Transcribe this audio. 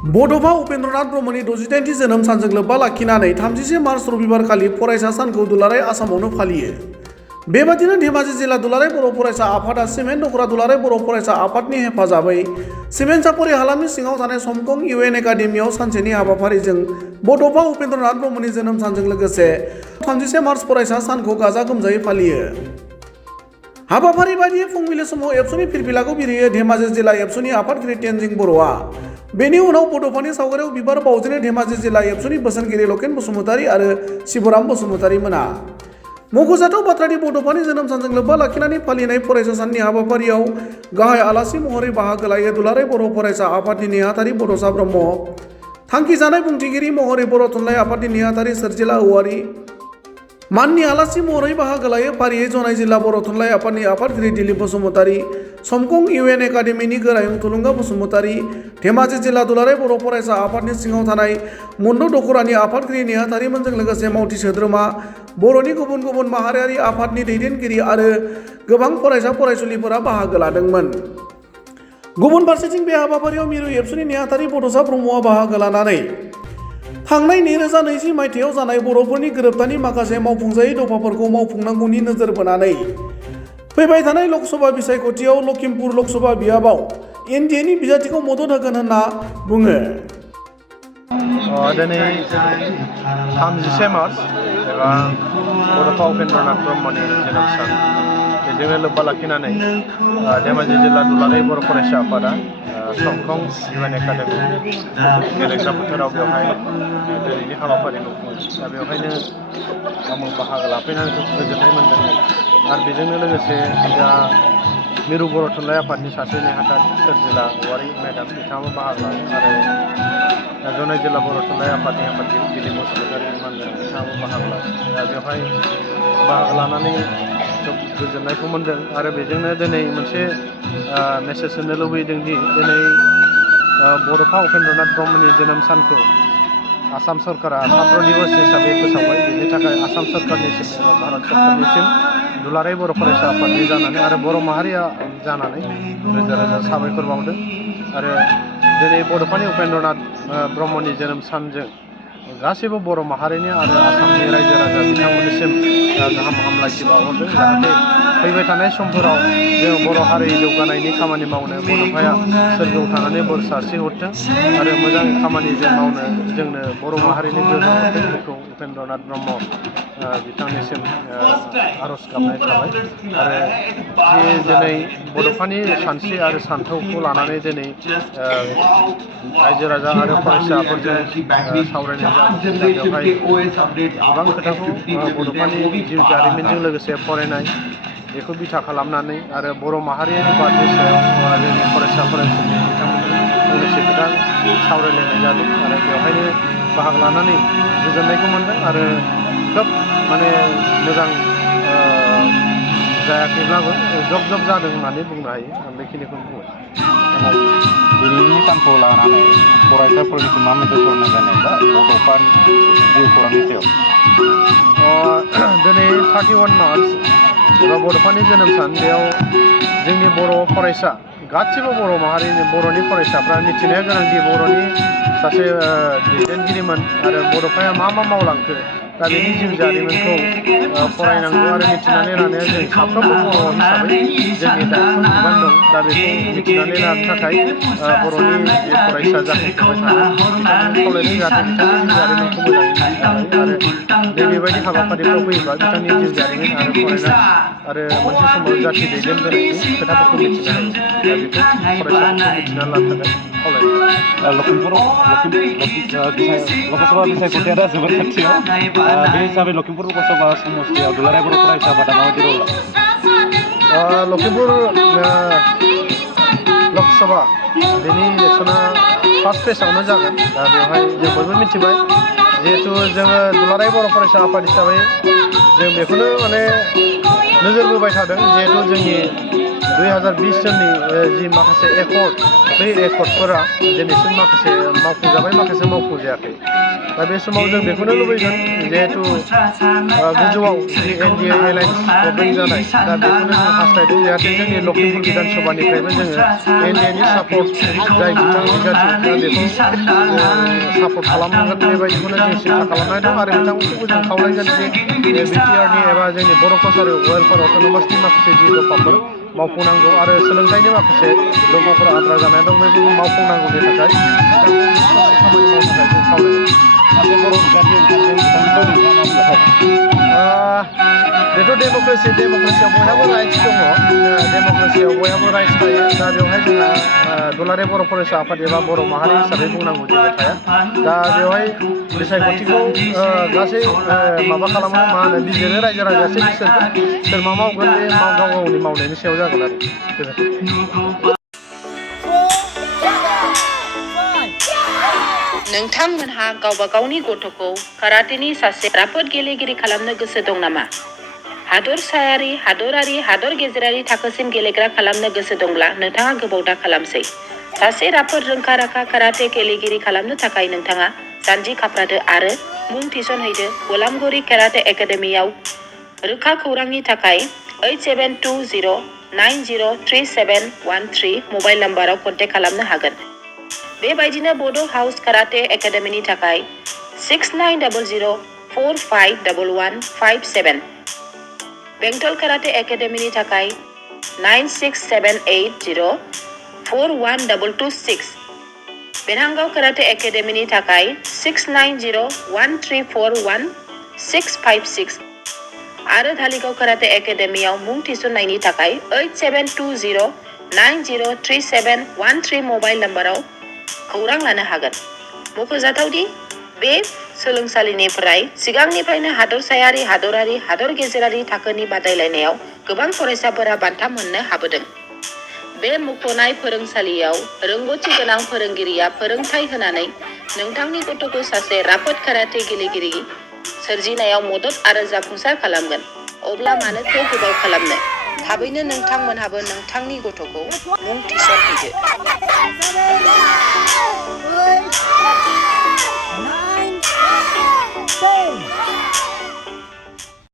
बड'फा उपेन्द्रनाथ ब्रह्मनि 69थि जोनोम सानजों लोब्बा लाखिनानै 31 मार्च रबिबारखालि फरायसा सानखौ दुलाराय आसामावनो फालियो। बेबादिनो धेमाजि जिल्ला दुलाराय बर' फरायसा आफादा सिमेन्ट दख'रा दुलाराय बर' फरायसा आफादनि हेफाजाबै सिमेन्ट सापरि हालामनि सिङाव थानाय समकं इउएन एकाडेमियाव सानसेनि हाबाफारिजों बड'फा उपेन्द्रनाथ ब्रह्मनि जोनोम सानजों लोगोसे 31 मार्च फरायसा सानखौ गाजा गोमजायै फालियो। हाबाफारि बायदियै फुंबिलि समाव एबसुनि फिरफिलाखौ बिरहोयो धेमाजि जिल्ला एबसुनि आफादगिरि तेनजिं बर'आ। बेनि उनाव बड'फानि सावगारियाव बिबार बावजेनो धेमाजि जिल्ला एबसुनि बोसोनगिरि लकेन बसुमतारी आरो शिबराम बसुमतारी मोना। मख'जाथाव बाथ्रानि बड'फानि जोनोम सानजों लोब्बा लाखिनानै फालिनाय फरायसा साननि हाबाफारियाव गाहाय आलासि महरै बाहागो लायो दुलाराय बर' फरायसा आफादनि नेहाथारि बड'सा ब्रह्म, थांखिजानाय बुंथिगिरि महरै बर' थुनलाइ आफादनि नेहाथारि सोरजिला औवारी, माननि आलासि महरै बाहागो लायो फारियै जनाय जिल्ला बर' थुनलाइ आफादनि आफादगिरि दिलीप बसुमतारी, समकं इउएन एकाडेमिनि गोरायुं थुलुंगा बसुमतारी, धेमाजि जिल्ला दुलाराय बर' फरायसा आफादनि सिङाव थानाय मुन्डु दख'रानि आफादगिरि नेहाथारिमोनजों लोगोसे मावथि सोद्रोमा, बर'नि गुबुन गुबुन माहारियारि आफादनि दैदेनगिरि आरो गोबां फरायसा फरायसुलिफोरा बाहागो लादोंमोन। गुबुन फारसेथिं बे हाबाफारियाव मिरु एबसुनि नेहाथारि बड'सा ब्रह्मआ बाहागो लानानै थांनाय 2020 मायथाइयाव जानाय बर'फोरनि गोरोबथानि माखासे मावफुंजायै दफाफोरखौ मावफुंनांगौनि नोजोर बोनानै फैबाय थानाय लकसभा बिसायख'थियाव लखिमपुर लकसभा बियाबाव एनडिएनि बिजाथिखौ मदद होगोन होनना बुङो। दिनै 31 मार्च एबा बड'फा उपेन्द्रनाथ ब्रह्मनि जोनोम सान, बेजोंनो लोब्बा लाखिनानै धेमाजि जिल्ला दुलाराय बर' फरायसा आफादा समकं इउएन एकाडेमि गेलेग्रा फोथाराव बेवहाय दिनैनि हाबाफारिखौ खुङो। दा बेवहायनो आंबो बाहागो लाफैनानै गोजोननाय मोन्दों आरो बेजोंनो लोगोसे दा मिरु बर' थुनलाइ आफादनि सासे नेहाथारि सोरजिला औवारी मेडाम, बिथाङाबो बाहागो लादों आरो जनाय जिल्ला बर' थुनलाइ आफादनि आफादगिरि दिलीप बसुमतारी मोनजों बिथाङाबो बाहागो लादों। दा बेवहाय बाहागो लानानै खोब गोजोननायखौ मोन्दों आरो बेजोंनो दिनै मोनसे मेसेज होनो लुबैदों दि दिनै बड'फा उपेन्द्रनाथ ब्रह्मनि जोनोम सानखौ आसाम सरकारा छात्र दिवस हिसाबै फोसावबाय। बेनि थाखाय आसाम सरकारनिसिम एबा भारत सरकारनिसिम दुलाराय बर' फरायसा आफादनि जानानै आरो बर' माहारिया जानानै रोजा रोजा साबायखर बावदों आरो दिनै बड'फानि उपेन्द्रनाथ ब्रह्मनि जोनोम सानजों गासैबो बर' माहारिनि आरो आसामनि रायजो राजा बिथांमोननिसिम गाहाम हामलायथि बावहरदों, जाहाथे फैबाय थानाय समफोराव जों बर' हारि जौगानायनि खामानि मावनो बड'फाया सोरगोआव थानानै बोर सारस्रिहरथों आरो मोजां खामानि जों मावनो जोंनो बर' माहारिनि गोहो हरथों। बेखौ उपेन्द्रनाथ ब्रह्म बिथांनिसिम आर'ज गाबनाय थाबाय आरो दिनै बड'फानि सानस्रि आरो सान्थौखौ लानानै दिनै रायजो राजा आरो फरायसाफोरजों सावरायनाय जादों। बेवहाय गोबां खोथाखौ बड'फानि जिउ जारिमिनजों लोगोसे फरायनाय बेखौ बिथा खालामनानै आरो बर' माहारियारि बादनि सायाव जोंनि फरायसा फरायसुलि बिथांमोनजों फंनैसो खोथा सावरायलायनाय जादों आरो बेवहायनो बाहागो लानानै गोजोननायखौ मोन्दों आरो खोब मोजां जायाखैब्लाबो जब जब जादों होननानै बुंनो हायो। आं बेखिनिखौनो बुङो। दिनैनि सानखौ लानानै फरायसाफोरनिसिम मा मेसेज हरनो जेनेबा बड'फानि जिउ खौरांनि सायाव? दिनै 31 मार्च एबा बड'फानि जोनोम सान, बेयाव जोंनि बर' फरायसा गासिबो बर' माहारिनि बर'नि फरायसाफ्रा मिथिनाया गोनांदि बर'नि सासे दैदेनगिरिमोन आरो बड'फाया मा मा मावलांखो, दा बेनि जिउ जारिमिनखौ फरायनांगौ आरो मिथिनानै लानाया जों साफ्रोमबो बर' हिसाबै जोंनि दायथ' बिबान दं। दा बेखौ मिथिनानै लानो थाखाय बर'नि जे फरायसा जाखांफुबाय थानाय बिथांमोनखौ खावलायदों जाहाथे बिथांनि जिउ जारिमिनखौ मोजाङै मिथिना लायो आरो बेबायदि हाबाफारिफ्राव फैयोबा बिथांनि जिउ जारिमिन आरो फरायनाय आरो मोनसे समाव जाथि दैदेनबोनायनि खोथाफोरखौ मिथिनो हायो। दा बेखौ फरायसाफोरखौ मिथिना लानो थाखाय खावलायदों। लकसभा बिसायख'थिया दा जोबोर खाथियाव, बे हिसाबै लखिमपुर लकसभा समस्तियाव दुलाराय बर' फरायसा आफादा माबायदि रल लागोन? लखिमपुर लकसभा बेनि इलेक्सना फार्स्ट फेजआवनो जागोन। दा बेवहाय जों बयबो मिथिबाय, जिहेथु जोङो दुलाराय बर' फरायसा आफाद हिसाबै जों बेखौनो नोजोर बोबाय थादों, जिहेतु जोंनि 2020 सननि जि माखासे एकर्ड, बै एकर्डफोरा दिनैसिम माखासे मावफुंजाबाय, माखासे मावफुंजायाखै। दा बे समाव जों बेखौनो लुबैगोन जिहेथु गोजौआव जि NDA एलायन्स गभर्नमेन्ट जानाय दा बेखौनो जों हास्थायदों जाहाथे जोंनि लखिमपुर बिधान सभानिफ्रायबो जोङो NDAनि सापर्ट जाय बिथां बिजाथि दा बेखौ सापर्ट खालामनांगोन बेबायदिखौनो जों सिन्था खालामनाय दं आरो बिथांमोनखौबो जों खावलायगोन जे BTRनि एबा जोंनि बर' कसारि वेलफेयार अट'नमासनि माखासे जि दफाफोर मावफुंनांगौ आरो सोलोंथाइनि माखासे दफाफोर आद्रा जानाय दं बेफोरखौ मावफुंनांगौनि थाखाय बिथांमोननि खामानि मावनो थाखाय जों खावलायगोन सासे बर' बिजाथि ओंखारदों बिथांखौ नोंथाङा मा बुंनो बेथ' डेम'क्रेसियाव बयहाबो राइट्स दङ डेम'क्रेसियाव बयहाबो राइट्स थायो दा बेवहाय जोंहा दुलाराय बर' फरायसा आफाद एबा बर' माहारि हिसाबै बुंनांगौ जेबो थाया दा बेवहाय बिसायख'थिखौ गासै माबा खालामो मा होनो बिजिरो रायजो राजायासो बिसोरगोन सोर मा मावगोन बे गाव गावनि मावनायनि सायाव जागोन आरो गोजोन्थों नोंथांमोनहा गावबा गावनि गथ'खौ काराटेनि सासे राफोद गेलेगिरि खालामनो गोसो दं नामा? हादरसायारि, हादरारि, हादर गेजेरारि थाखोसिम गेलेग्रा खालामनो गोसो दंब्ला नोंथाङा गोबाव दा खालामसै। सासे राफोद रोंखा-राखा काराटे गेलेगिरि खालामनो थाखाय नोंथाङा जानजि खाफ्रादो आरो मुं थिसनहैदो गलामगुरि काराटे एकाडेमियाव। रोखा खौरांनि थाखाय 8720903713 मबाइल नाम्बाराव कन्टेक्ट खालामनो हागोन। बेबायदिनो बड' हाउस काराटे एकाडेमिनि थाखाय 6900451157, बेंटल काराटे एकाडेमिनि थाखाय 9678041226, बेरहांगाव काराटे एकाडेमिनि थाखाय 6901341656 आरो धालिगाव काराटे एकाडेमियाव मुं थिसननायनि थाखाय 8720903713 मबाइल नाम्बाराव खौरां लानो हागोन। मख'जाथावदि बे सोलोंसालिनिफ्राय सिगांनिफ्रायनो हादरसायारि, हादरारि, हादर गेजेरारि थाखोनि बादायलायनायाव गोबां फरायसाफोरा बान्था मोननो हाबोदों। बे मुंख'नाय फोरोंसालियाव रोंग'थि गोनां फोरोंगिरिया फोरोंथाय होनानै नोंथांनि गथ'खौ सासे राफोद काराटे गेलेगिरि सोरजिनायाव मदद आरो जाफुंसार खालामगोन। अब्ला मानोथो गोबाव खालामनो? थाबैनो नोंथांमोनहाबो नोंथांनि गथ'खौ मुं थिसनहैदो।